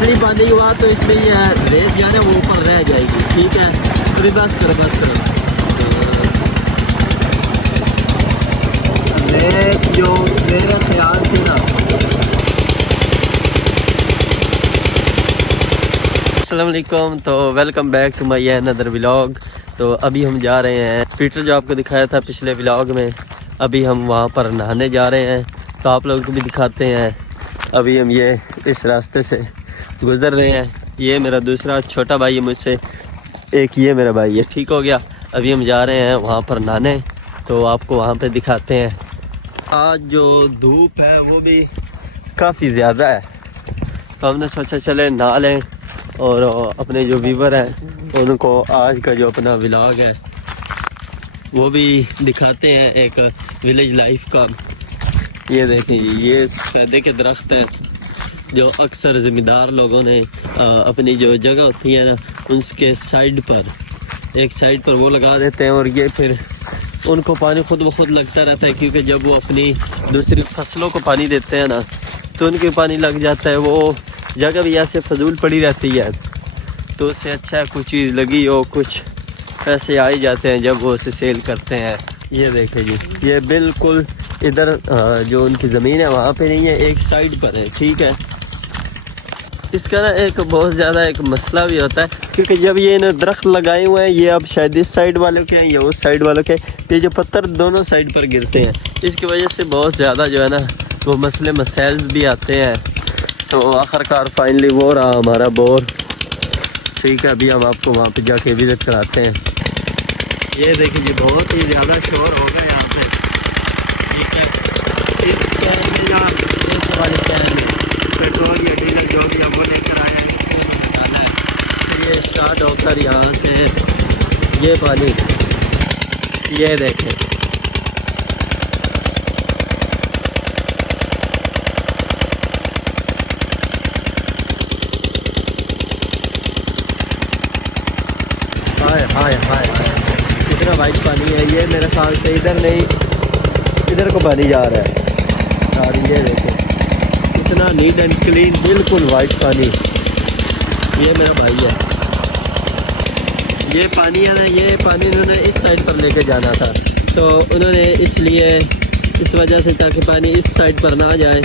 पतली पानी हुआ तो इसमें ये रेत जो है ना वो ऊपर रह जाएगी, ठीक है। फिर बस करो रेत जो मेरे ख्याल से ना। अस्सलाम वालेकुम, तो welcome back to my another vlog. तो अभी हम जा रहे हैं पीटर जो आपको दिखाया था पिछले व्लॉग में, अभी हम वहाँ पर नहाने जा रहे हैं। तो आप लोगों को भी दिखाते हैं। अभी हम ये इस रास्ते से गुज़र रहे हैं। ये मेरा दूसरा छोटा भाई है मुझसे, एक ये मेरा भाई है, ठीक हो गया। अभी हम जा रहे हैं वहाँ पर नहाने, तो आपको वहाँ पे दिखाते हैं। आज जो धूप है वो भी काफ़ी ज़्यादा है, तो हमने सोचा चले नहा लें और अपने जो व्यूवर हैं उनको आज का जो अपना व्लॉग है वो भी दिखाते हैं, एक विलेज लाइफ का। ये देखें, ये सफेदे के दरख्त हैं जो अक्सर ज़मींदार लोगों ने अपनी जो जगह होती है ना उसके साइड पर, एक साइड पर वो लगा देते हैं, और ये फिर उनको पानी खुद ब खुद लगता रहता है, क्योंकि जब वो अपनी दूसरी फसलों को पानी देते हैं ना तो उनके पानी लग जाता है। वो जगह भी ऐसे फजूल पड़ी रहती है, तो उससे अच्छा है कुछ चीज़ लगी हो, कुछ पैसे आ ही जाते हैं जब वो उसे सेल करते हैं। ये देखें जी, ये बिल्कुल इधर जो उनकी ज़मीन है वहाँ पे नहीं है, एक साइड पर है, ठीक है। इसका ना एक बहुत ज़्यादा एक मसला भी होता है, क्योंकि जब ये ना दरख्त लगाए हुए हैं, ये अब शायद इस साइड वालों के हैं या उस साइड वालों के, ये जो पत्थर दोनों साइड पर गिरते हैं, इसकी वजह से बहुत ज़्यादा जो है ना वो मसले मसाइल भी आते हैं। तो आखिरकार फाइनली वो रहा हमारा बोर, ठीक है। अभी हम आपको वहाँ पे जाके विज़िट कराते हैं। ये देखिए जी, बहुत ही ज़्यादा शोर होगा यहाँ पे, ठीक है। इस कैन में या इस वाले कैन में पेट्रोल या डीजल जो भी हम वो लेकर आए हैं उसको डाला है, फिर ये स्टार्ट होकर यहाँ से ये पानी, ये देखें, हाय हाय हाय कितना वाइट पानी है। ये मेरे ख्याल से इधर नहीं, इधर को पानी जा रहा है। और ये देखो कितना नीट एंड क्लीन, बिल्कुल वाइट पानी। ये मेरा भाई है, ये पानी है ना, ये पानी उन्होंने इस साइड पर लेके जाना था, तो उन्होंने इसलिए इस वजह से ताकि पानी इस साइड पर ना जाए,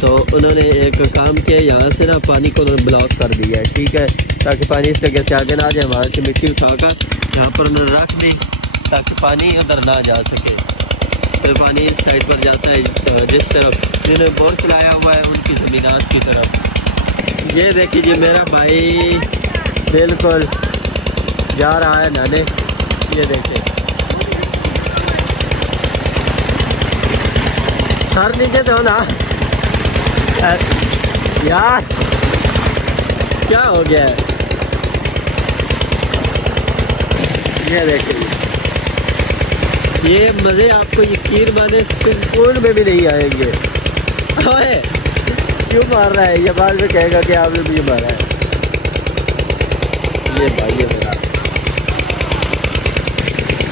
तो उन्होंने एक काम किया, यहाँ से ना पानी को उन्होंने ब्लॉक कर दिया है, ठीक है, ताकि पानी इस जगह से आगे ना जाए। वहाँ से मिट्टी उठाकर यहाँ पर उन्होंने रख दी ताकि पानी उधर ना जा सके। फिर पानी इस साइड पर जाता है जिस तरफ जिन्होंने बोर चलाया हुआ है उनकी ज़मीनात की तरफ। ये देखिए जी, मेरा भाई बिल्कुल जा रहा है नहाने। ये देखिए, सर नीचे तो ना यार, क्या हो गया है। ये देखिए, ये मज़े आपको यकीन माने स्कूल में भी नहीं आएंगे। ओए क्यों मार रहा है, ये बाद में कहेगा कि आपने मुझे मारा है। ये भाई है मेरा,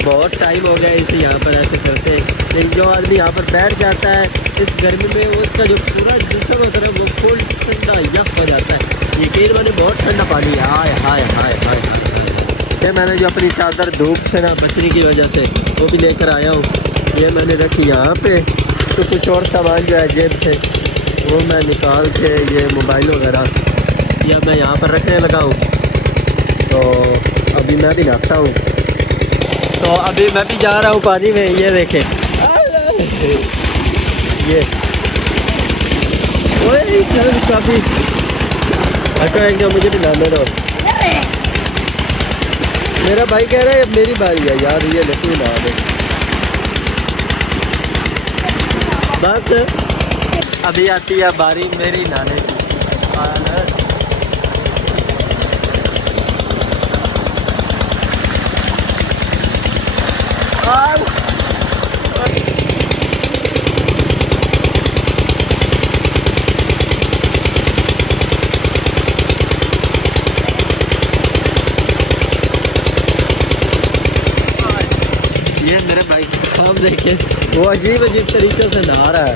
बहुत टाइम हो गया इसे यहाँ पर ऐसे करते हैं, लेकिन जो आदमी यहाँ पर बैठ जाता है इस गर्मी में, उसका जो पूरा जिस्म होता है वो फुल ठंडा यक हो जाता है। यकीन माने बहुत ठंडा पानी है। हाय हाय हाय हाय। फिर मैंने जो अपनी चादर धूप से ना बचने की वजह से वो भी लेकर आया हूँ। ये मैंने रखी यहाँ पे, तो कुछ और सामान जो है जेब से वो मैं निकाल के, ये मोबाइल वगैरह या मैं यहाँ पर रखने लगा हूँ। तो अभी मैं भी नहाता हूँ, तो अभी मैं भी जा रहा हूँ पानी में। ये देखें, ये काफ़ी हटो एक जो मुझे भी नहाने दो। मेरा भाई कह रहा है अब मेरी बारी है यार, ये लेकिन नहा दे बस। अभी आती है बारी मेरी नहाने की। ये मेरे भाई काम देखे, वो अजीब अजीब तरीके से नहा रहा है।